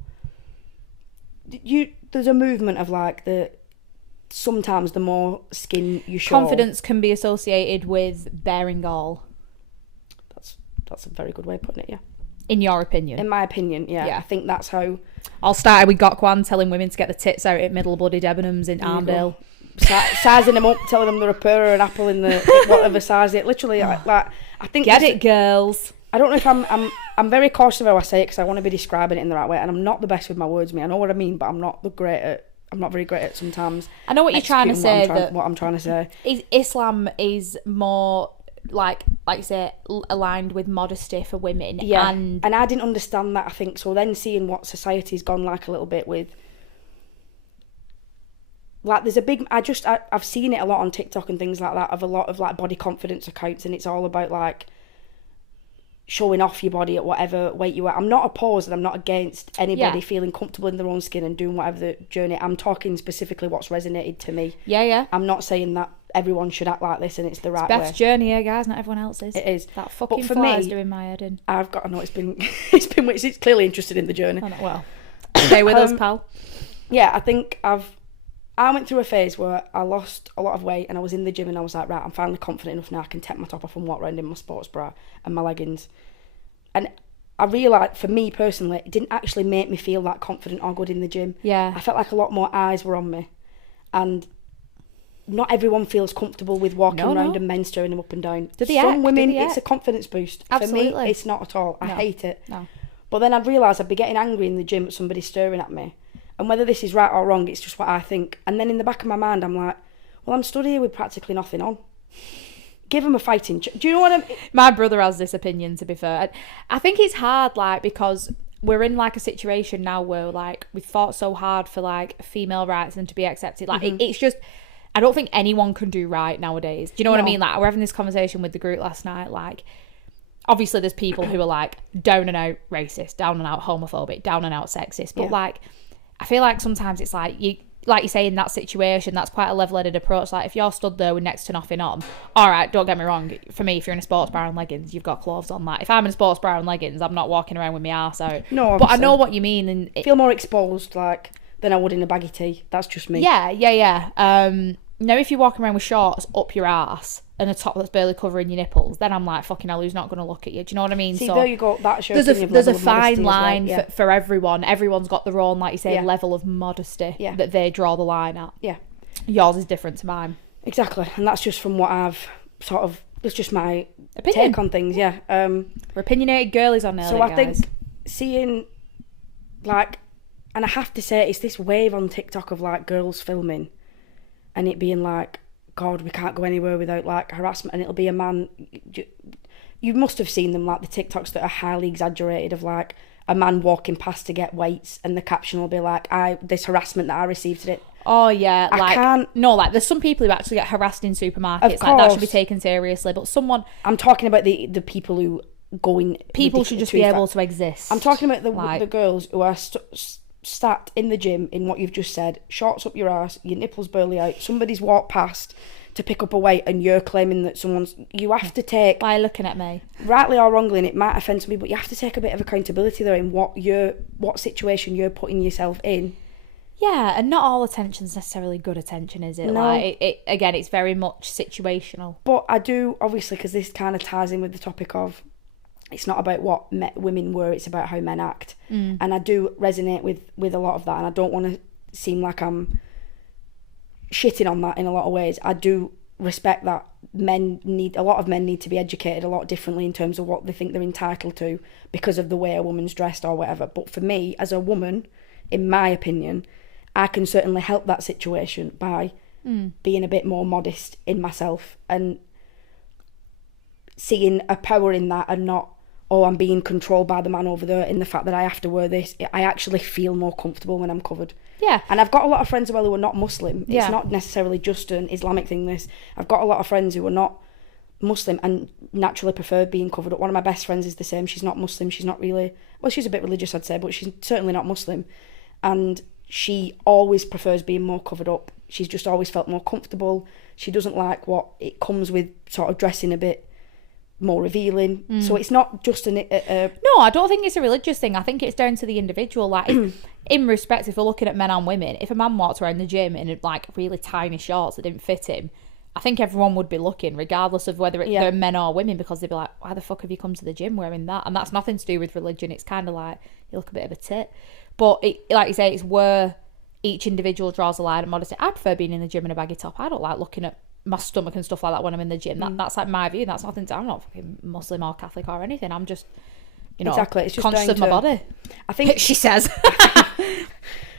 there's a movement of like sometimes the more skin you show, confidence can be associated with bearing all. That's a very good way of putting it. In your opinion? In my opinion, yeah. I think that's how... I'll start with Gokwan telling women to get the tits out at Middle Bloody Debenhams in Arndale. Sizing them up, telling them they're a pear or an apple in the whatever size it. Literally, like I think... Get it, girls. I don't know if I'm very cautious of how I say it, because I want to be describing it in the right way, and I'm not the best with my words, I know what I mean, but I'm not very great at sometimes. I know what you're trying to say. What I'm trying to say. Islam is more... like you say, aligned with modesty for women. Yeah, and I didn't understand that, I think. So then seeing what society's gone like a little bit with, like, there's a big... I've seen it a lot on TikTok and things like that, of a lot of like body confidence accounts, and it's all about like showing off your body at whatever weight you are. I'm not opposed and I'm not against anybody feeling comfortable in their own skin and doing whatever the journey. I'm talking specifically what's resonated to me. Yeah. I'm not saying that everyone should act like this and it's the right way. Beth's journey here, guys, not everyone else's. It is. That fucking fly's doing my head in. I know it's been it's clearly interested in the journey. Oh, well, stay with us, pal. Yeah, I think I went through a phase where I lost a lot of weight, and I was in the gym and I was like, right, I'm finally confident enough now, I can take my top off and walk around in my sports bra and my leggings. And I realised, for me personally, it didn't actually make me feel that confident or good in the gym. Yeah. I felt like a lot more eyes were on me. And not everyone feels comfortable with walking around and men stirring them up and down. Some women, it's a confidence boost. Absolutely. For me, it's not at all. I hate it. No. But then I'd realise I'd be getting angry in the gym at somebody staring at me. And whether this is right or wrong, it's just what I think. And then in the back of my mind, I'm like, well, I'm stood here with practically nothing on. Give them a fighting... Do you know what I mean? My brother has this opinion, to be fair. I think it's hard, like, because we're in, like, a situation now where, like, we've fought so hard for, like, female rights and to be accepted. Like, it's just... I don't think anyone can do right nowadays. Do you know what I mean? Like, we're having this conversation with the group last night, like... Obviously, there's people who are, like, down and out racist, down and out homophobic, down and out sexist. But, like, I feel like sometimes it's like you say, in that situation, that's quite a level-headed approach. Like, if you're stood there with next to nothing on, all right, don't get me wrong. For me, if you're in a sports bra and leggings, you've got clothes on. Like, if I'm in a sports bra and leggings, I'm not walking around with my arse out. No, obviously. But I know what you mean. And I feel more exposed, like, than I would in a baggy tee. That's just me. Yeah. Now, if you're walking around with shorts up your arse and a top that's barely covering your nipples, then I'm like, fucking hell, who's not going to look at you? Do you know what I mean? See, so there you go. That shows there's a fine line for everyone. Everyone's got their own, like you say, level of modesty that they draw the line at. Yeah. Yours is different to mine. Exactly. And that's just from what I've sort of... It's just my take on things, yeah. We're opinionated girlies on there, so I think seeing, like... And I have to say, it's this wave on TikTok of, like, girls filming and it being like, God, we can't go anywhere without, like, harassment, and it'll be a man... You must have seen them, like, the TikToks that are highly exaggerated of, like, a man walking past to get weights, and the caption will be like, this harassment that I received today. Oh, yeah. I can't... No, like, there's some people who actually get harassed in supermarkets. Like, that should be taken seriously, but someone... I'm talking about the people who go in... People should just be able to exist. I'm talking about the girls who are... sat in the gym in what you've just said, shorts up your arse, your nipples barely out, somebody's walked past to pick up a weight and you're claiming that you have to take... Why are you looking at me? Rightly or wrongly, and it might offend me, but you have to take a bit of accountability there in what situation you're putting yourself in. Yeah, and not all attention's necessarily good attention, is it? No. Like, again, it's very much situational. But I do, obviously, because this kind of ties in with the topic of it's not about what women were, it's about how men act. And I do resonate with a lot of that, and I don't want to seem like I'm shitting on that in a lot of ways. I do respect that a lot of men need to be educated a lot differently in terms of what they think they're entitled to because of the way a woman's dressed or whatever. But for me, as a woman, in my opinion, I can certainly help that situation by being a bit more modest in myself and seeing a power in that, and not, oh, I'm being controlled by the man over there in the fact that I have to wear this. I actually feel more comfortable when I'm covered. Yeah. And I've got a lot of friends as well who are not Muslim. It's not necessarily just an Islamic thing, this. I've got a lot of friends who are not Muslim and naturally prefer being covered up. One of my best friends is the same. She's not Muslim. She's not really... Well, she's a bit religious, I'd say, but she's certainly not Muslim. And she always prefers being more covered up. She's just always felt more comfortable. She doesn't like what it comes with, sort of dressing a bit more revealing. So it's not just No, I don't think it's a religious thing. I think it's down to the individual. Like, in respect, if we're looking at men and women, if a man walked around the gym in like really tiny shorts that didn't fit him, I think everyone would be looking, regardless of whether they're men or women, because they'd be like, why the fuck have you come to the gym wearing that? And that's nothing to do with religion. It's kind of like, you look a bit of a tit. But like you say, it's where each individual draws a line of modesty. I prefer being in the gym in a baggy top. I don't like looking at my stomach and stuff like that when I'm in the gym. That's like my view. That's nothing to... I'm not fucking Muslim or Catholic or anything. I'm just, exactly. It's just conscious of my body. I think she says.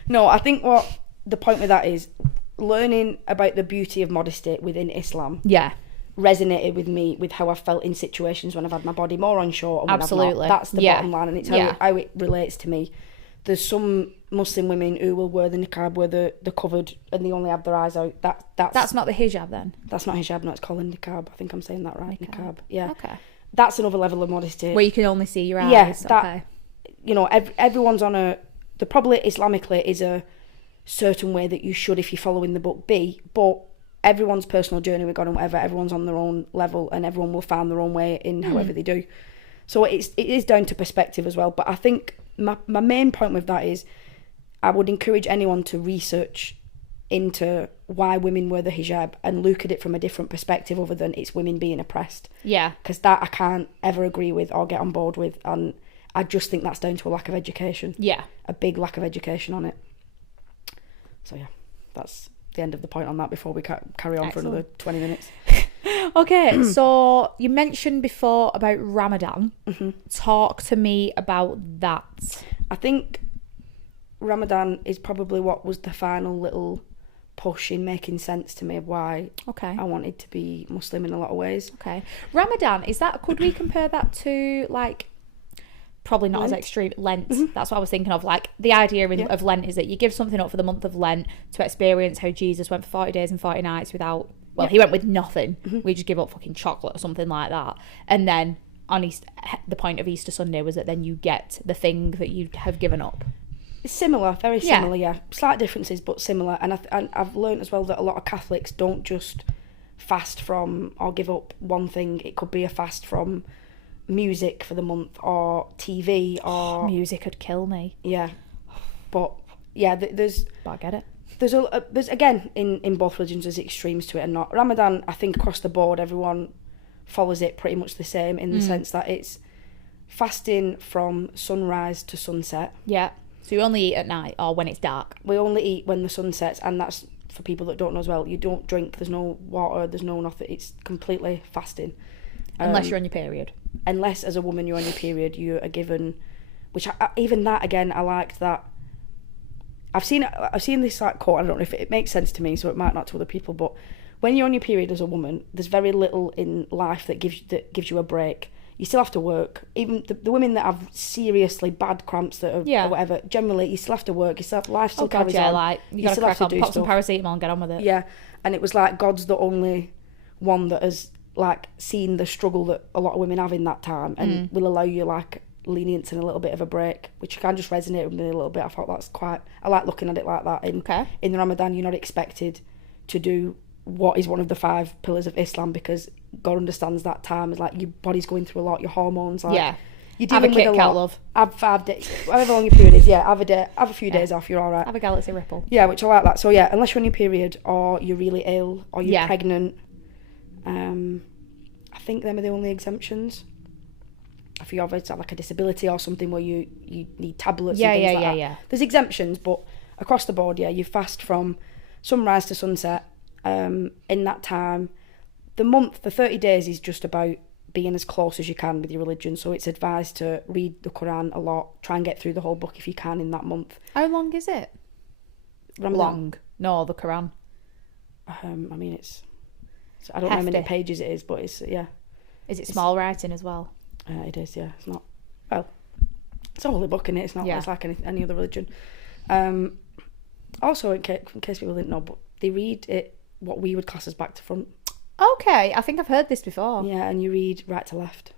No, I think what the point with that is learning about the beauty of modesty within Islam. Yeah. Resonated with me with how I felt in situations when I've had my body more on show and when Absolutely. I've not. That's the bottom line, and it's how it relates to me. There's some Muslim women who will wear the niqab where they're covered and they only have their eyes out. That's not the hijab then? That's not hijab, no, it's called a niqab. I think I'm saying that right, niqab. Yeah. Okay. That's another level of modesty. Where you can only see your eyes. Yeah, okay. Everyone's on the probably Islamically is a certain way that you should, if you're following the book, be, but everyone's personal journey with God and whatever, everyone's on their own level and everyone will find their own way in however they do. So it is down to perspective as well. But I think my main point with that is I would encourage anyone to research into why women wear the hijab and look at it from a different perspective other than it's women being oppressed. Yeah. Because that I can't ever agree with or get on board with, and I just think that's down to a lack of education. Yeah. A big lack of education on it. So yeah, that's the end of the point on that before we carry on for another 20 minutes. Okay, so you mentioned before about Ramadan. Talk to me about that. I think Ramadan is probably what was the final little push in making sense to me of why I wanted to be Muslim in a lot of ways. Okay. Ramadan, could we compare that to, like, probably not Lent. As extreme, Lent. That's what I was thinking of. Like, the idea of Lent is that you give something up for the month of Lent to experience how Jesus went for 40 days and 40 nights without... Well, he went with nothing. We just give up fucking chocolate or something like that. And then on the point of Easter Sunday was that then you get the thing that you have given up. It's similar, very similar, yeah. Slight differences, but similar. And I've learned as well that a lot of Catholics don't just fast from or give up one thing. It could be a fast from music for the month or TV or... music would kill me. Yeah. But, yeah, there's... But I get it. There's again, in both religions, there's extremes to it and not. Ramadan, I think across the board, everyone follows it pretty much the same in the sense that it's fasting from sunrise to sunset. Yeah. So you only eat at night or when it's dark? We only eat when the sun sets, and that's for people that don't know as well. You don't drink, there's no water, there's no nothing. It's completely fasting. Unless you're on your period. Unless, as a woman, you're on your period, you are given... Which, even that, again, I liked that... I've seen this like quote. I don't know if it makes sense to me, so it might not to other people. But when you're on your period as a woman, there's very little in life that gives you a break. You still have to work. Even the women that have seriously bad cramps that are or whatever, generally you still have to work. Life still carries on. Like you gotta crack on, pop some paracetamol and get on with it. Yeah, and it was like God's the only one that has like seen the struggle that a lot of women have in that time, and will allow you like lenience and a little bit of a break, which can just resonate with me a little bit. I thought I like looking at it like that. In Ramadan, you're not expected to do what is one of the 5 pillars of Islam, because God understands that time is like your body's going through a lot, your hormones, like you're dealing with a lot. Love. Have 5 days, however long your period is. Yeah, have a few days off. You're all right. Have a galaxy ripple. Yeah, which I like that. So yeah, unless you're on your period or you're really ill or you're pregnant, I think them are the only exemptions. if you have like a disability or something where you need tablets Yeah, and things yeah, like yeah, that. yeah. There's exemptions, but across the board, yeah, you fast from sunrise to sunset. In that time, the 30 days is just about being as close as you can with your religion. So it's advised to read the Quran a lot, try and get through the whole book if you can in that month. How long is it? Ramadan. Long. No, the Quran. I mean, I don't know how many Hefty. pages it is, but it's, yeah. Is it small writing as well? It is, yeah. It's not, well, it's a holy book, innit? It's not Yeah. it's like any other religion. Also, in case people didn't know, but they read it what we would class as back to front. Okay, I think I've heard this before. Yeah, and you read right to left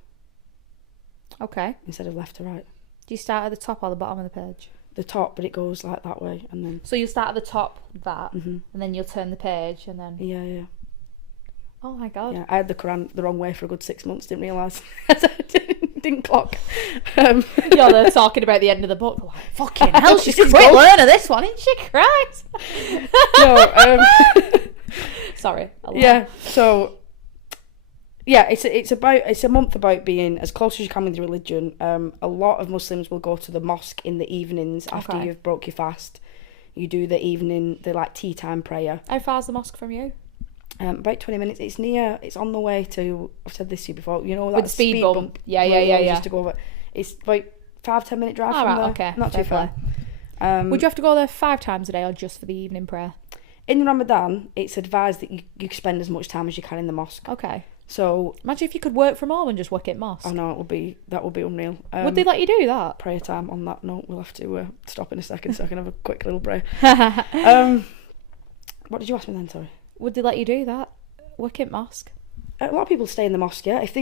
Okay. instead of left to right. Do you start at the top or the bottom of the page? The top, but it goes like that way, and then... So you start at the top, that, hmm and then you'll turn the page, and then... Yeah. Oh my God. Yeah, I had the Quran the wrong way for a good 6 months, didn't realise. Didn't clock. You're there talking about the end of the book. Like, fucking hell, she's a quick learner, this one, isn't she? Christ. No, Sorry. yeah, so... Yeah, it's a month about being as close as you can with your religion. A lot of Muslims will go to the mosque in the evenings after Okay. you've broke your fast. You do the like tea time prayer. How far's the mosque from you? About 20 minutes. It's on the way to, I've said this to you before, you know that With the speed bump. Yeah, where you always yeah. used to go over. It's about 5-10 minute drive All from right, there. okay, Not fair too far. Would you have to go there 5 times a day or just for the evening prayer? In Ramadan, it's advised that you spend as much time as you can in the mosque. Okay. So, Imagine if you could work from home and just work at mosque. I know that would be unreal. Would they let you do that? Prayer time on that note, we'll have to stop in a second so I can have a quick little prayer. What did you ask me then, sorry? Would they let you do that? Work at mosque? A lot of people stay in the mosque, yeah. If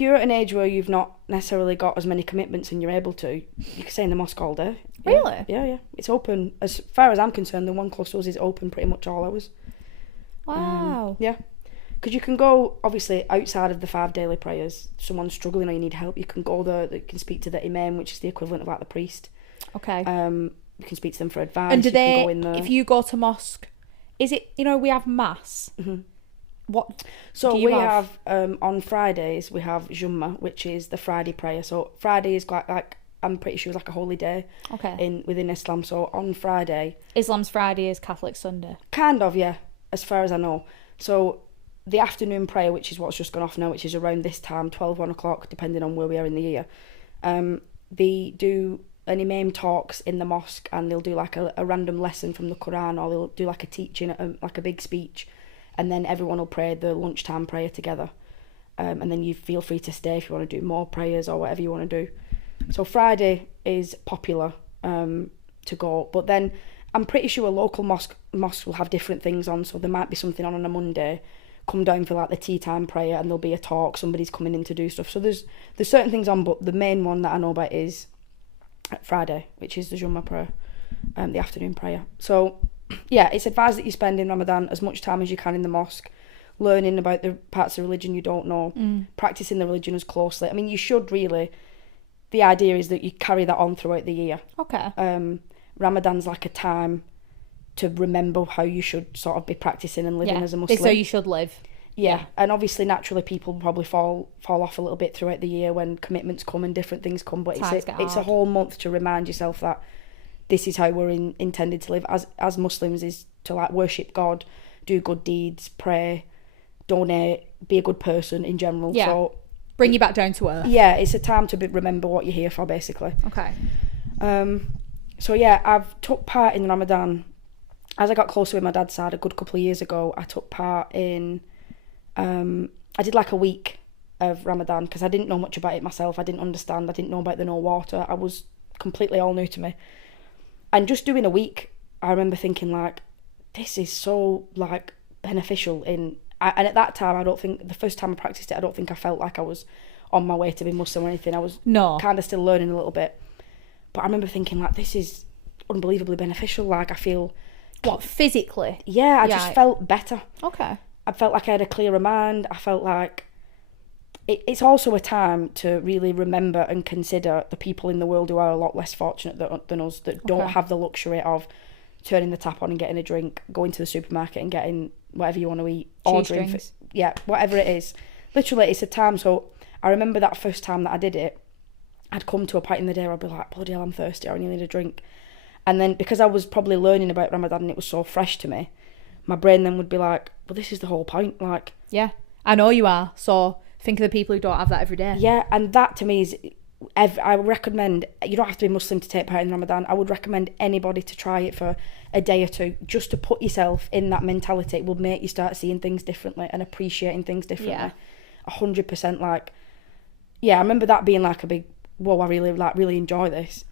you're at an age where you've not necessarily got as many commitments and you're able to, you can stay in the mosque all day. Yeah. Really? Yeah. It's open. As far as I'm concerned, the one close to us is open pretty much all hours. Wow. Yeah. Because you can go, obviously, outside of the 5 daily prayers. Someone's struggling or you need help, you can go there, you can speak to the imam, which is the equivalent of like the priest. Okay. You can speak to them for advice. And do you can they, go in there. if you go to mosque, is it, we have mass. Mhm. What So do you we have? On Fridays, we have Jummah, which is the Friday prayer. So Friday is quite like, I'm pretty sure it's like a holy day Okay. within Islam. So on Friday, Islam's Friday is Catholic Sunday. kind of, yeah, as far as I know. So the afternoon prayer, which is what's just gone off now, which is around this time, 12, 1 o'clock, depending on where we are in the year, they do an imam talks in the mosque and they'll do like a random lesson from the Quran, or they'll do like a teaching, like a big speech, and then everyone will pray the lunchtime prayer together. And then you feel free to stay if you want to do more prayers or whatever you want to do. So Friday is popular to go, but then I'm pretty sure local mosques will have different things on. So there might be something on a Monday, come down for like the tea time prayer, and there'll be a talk, somebody's coming in to do stuff. So there's certain things on, but the main one that I know about is Friday, which is the Jummah prayer, the afternoon prayer. So yeah, it's advised that you spend in Ramadan as much time as you can in the mosque, learning about the parts of religion you don't know, practicing the religion as closely. I mean, you should really, the idea is that you carry that on throughout the year. Okay. Ramadan's like a time to remember how you should sort of be practicing and living as a Muslim. So you should live. Yeah, and obviously naturally people probably fall off a little bit throughout the year when commitments come and different things come, but it's a whole month to remind yourself that this is how we're intended to live as Muslims, is to like worship God, do good deeds, pray, donate, be a good person in general. Yeah. So Bring you back down to earth. yeah, it's a time to remember what you're here for, basically. Okay. So yeah, I've took part in Ramadan. As I got closer with my dad's side a good couple of years ago, I took part in, I did like a week of Ramadan because I didn't know much about it myself. I didn't understand. I didn't know about the no water. I was completely all new to me. And just doing a week, I remember thinking like, this is so like beneficial and at that time, I don't think, the first time I practiced it, I don't think I felt like I was on my way to be Muslim or anything. I was kind of still learning a little bit. But I remember thinking like, this is unbelievably beneficial. Like I feel... What, physically? Yeah, I just felt better. Okay. I felt like I had a clearer mind. I felt like it's also a time to really remember and consider the people in the world who are a lot less fortunate than us, that don't have the luxury of turning the tap on and getting a drink, going to the supermarket and getting whatever you want to eat, ordering, whatever it is. Literally, it's a time. So I remember that first time that I did it, I'd come to a point in the day where I'd be like, bloody hell, I'm thirsty, I need a drink. And then because I was probably learning about Ramadan and it was so fresh to me, my brain then would be like, well, this is the whole point. Like, yeah, I know you are. So think of the people who don't have that every day. Yeah, and that to me is, I recommend, you don't have to be Muslim to take part in Ramadan. I would recommend anybody to try it for a day or two, just to put yourself in that mentality. It will make you start seeing things differently and appreciating things differently. Yeah. 100%. Like, yeah, I remember that being like a big, whoa, I really enjoy this.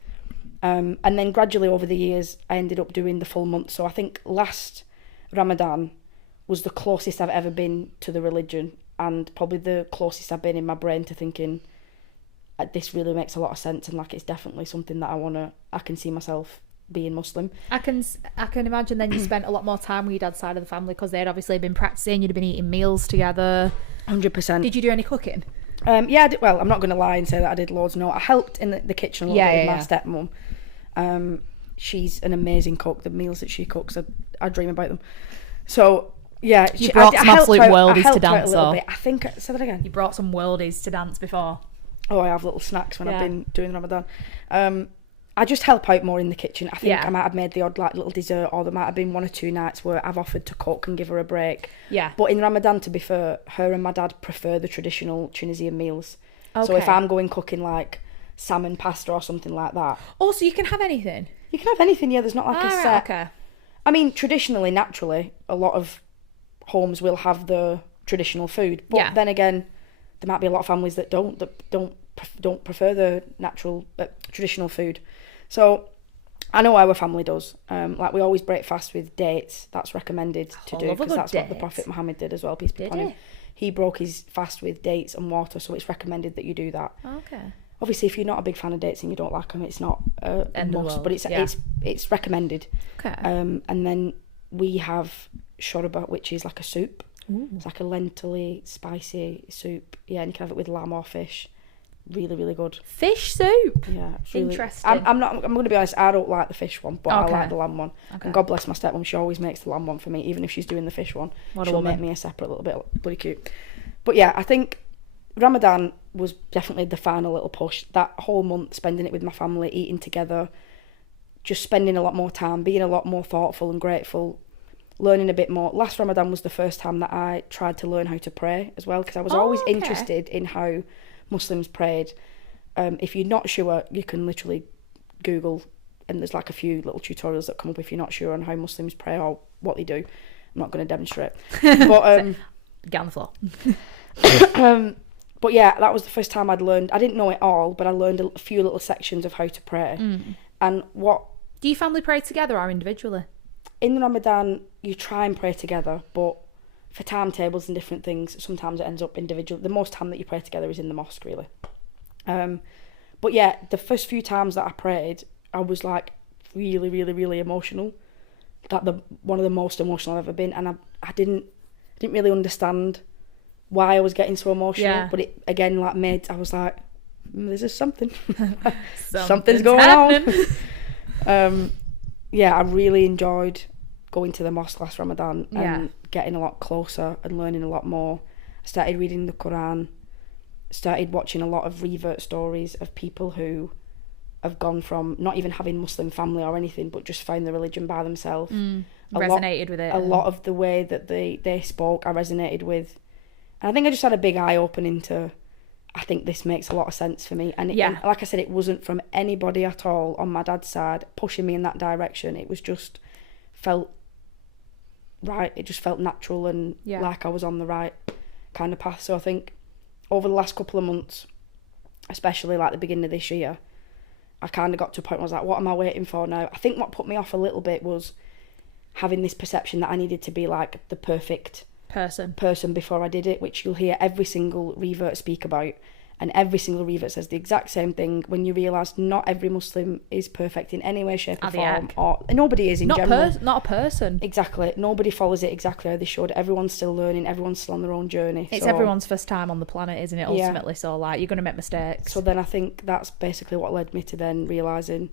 And then gradually over the years, I ended up doing the full month. So I think last Ramadan was the closest I've ever been to the religion, and probably the closest I've been in my brain to thinking, this really makes a lot of sense, and like it's definitely something that I can see myself being Muslim. I can imagine then you spent a lot more time with your dad's side of the family, because they'd obviously been practicing, you'd have been eating meals together. 100%. Did you do any cooking? Yeah, I did. Well, I'm not going to lie and say that I did loads. No, I helped in the kitchen a little bit with my stepmom. She's an amazing cook. The meals that she cooks, I dream about them. So yeah, you brought some absolute worldies to dance. I think, say that again. You brought some worldies to dance before. Oh, I have little snacks when I've been doing Ramadan. I just help out more in the kitchen. I think I might have made the odd like little dessert, or there might have been one or two nights where I've offered to cook and give her a break. Yeah. But in Ramadan, to be fair, her and my dad prefer the traditional Tunisian meals. Okay. So if I'm going cooking like salmon pasta or something like that. Oh, so you can have anything? You can have anything, yeah. There's not like a set. Right, okay. I mean, traditionally, naturally, a lot of homes will have the traditional food. But then again, there might be a lot of families that don't prefer the natural, traditional food. So I know our family does. Like we always break fast with dates. That's recommended to do, because that's what the Prophet Muhammad did as well. Peace be upon him. He broke his fast with dates and water, so it's recommended that you do that. Okay. Obviously, if you're not a big fan of dates and you don't like them, it's not a must, but it's recommended. Okay. And then we have shorba, which is like a soup. Ooh. It's like a lentil-y, spicy soup. Yeah, and you can have it with lamb or fish. Really, really good. Fish soup? Yeah. It's really, interesting. I'm going to be honest, I don't like the fish one, but I like the lamb one. Okay. And God bless my stepmom, she always makes the lamb one for me, even if she's doing the fish one. She'll make me a separate little bit. Bloody cute. But yeah, I think Ramadan was definitely the final little push. That whole month, spending it with my family, eating together, just spending a lot more time, being a lot more thoughtful and grateful, learning a bit more. Last Ramadan was the first time that I tried to learn how to pray as well, because I was always interested in how Muslims prayed. If you're not sure, you can literally Google, and there's like a few little tutorials that come up if you're not sure on how Muslims pray or what they do. I'm not going to demonstrate. But get on the floor. But yeah, that was the first time I'd learned. I didn't know it all, but I learned a few little sections of how to pray. And what... Do you family pray together or individually? In Ramadan, you try and pray together, but for timetables and different things, sometimes it ends up individual. The most time that you pray together is in the mosque, really. But yeah, the first few times that I prayed, I was like really, really, really emotional. One of the most emotional I've ever been, and I didn't really understand why I was getting so emotional. But it again, like, I was like, this is something. Something's going on. Yeah, I really enjoyed going to the mosque last Ramadan and getting a lot closer and learning a lot more. I started reading the Quran, started watching a lot of revert stories of people who have gone from not even having Muslim family or anything, but just found the religion by themselves. Resonated with it. A lot of the way that they spoke, I resonated with. And I think I just had a big eye opening to, I think this makes a lot of sense for me. And, and like I said, it wasn't from anybody at all on my dad's side pushing me in that direction. It was just felt right. It just felt natural and like I was on the right kind of path. So I think over the last couple of months, especially like the beginning of this year, I kind of got to a point where I was like, what am I waiting for now? I think what put me off a little bit was having this perception that I needed to be like the perfect person before I did it, which you'll hear every single revert speak about, and every single revert says the exact same thing. When you realise not every Muslim is perfect in any way, shape or form, or nobody is in general. Not a person. Exactly. Nobody follows it exactly how they should. Everyone's still learning. Everyone's still on their own journey. It's everyone's first time on the planet, isn't it, ultimately? So like, you're going to make mistakes. So then I think that's basically what led me to then realising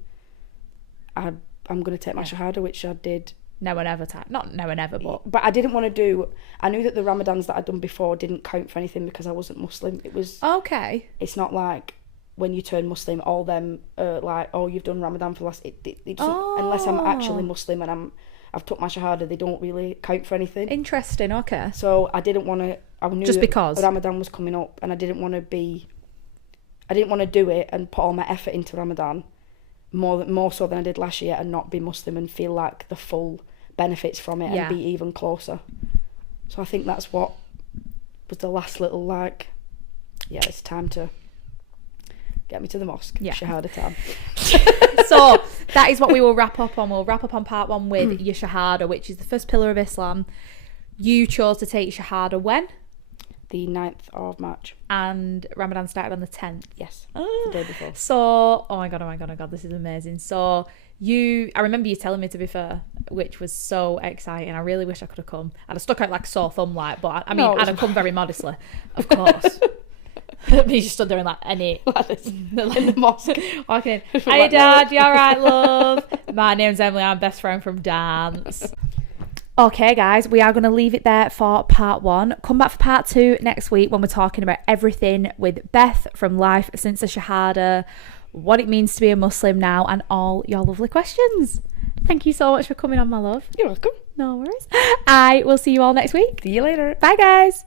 I'm going to take my shahada, which I did now and ever type. Not now and ever, but I didn't want to do. I knew that the Ramadans that I'd done before didn't count for anything because I wasn't Muslim. It was okay. It's not like when you turn Muslim, all them like, oh, you've done Ramadan for the last. It doesn't, unless I'm actually Muslim and I've took my shahada, they don't really count for anything. Interesting. Okay. So I didn't want to. I knew just that because Ramadan was coming up, and I didn't want to do it and put all my effort into Ramadan more so than I did last year, and not be Muslim and feel like the full benefits from it and be even closer. So I think that's what was the last little like, yeah, it's time to get me to the mosque. Yeah. Shahada time. So that is what we will wrap up on. We'll wrap up on part 1 with your shahada, which is the first pillar of Islam. You chose to take shahada when? The 9th of March. And Ramadan started on the 10th? Yes, the day before. So, oh my God, this is amazing. So I remember you telling me, to be fair, which was so exciting. I really wish I could have come. I'd have stuck out like a sore thumb, like, but I mean, I'd have come very modestly, of course. You just stood there in like any like this, in the mosque. Okay. Hey Dad, you alright, love? My name's Emily, I'm best friend from dance. Okay guys, we are going to leave it there for part 1. Come back for part 2 next week when we're talking about everything with Beth from life since the shahada, what it means to be a Muslim now, and all your lovely questions. Thank you so much for coming on, my love. You're welcome. No worries. I will see you all next week. See you later. Bye guys.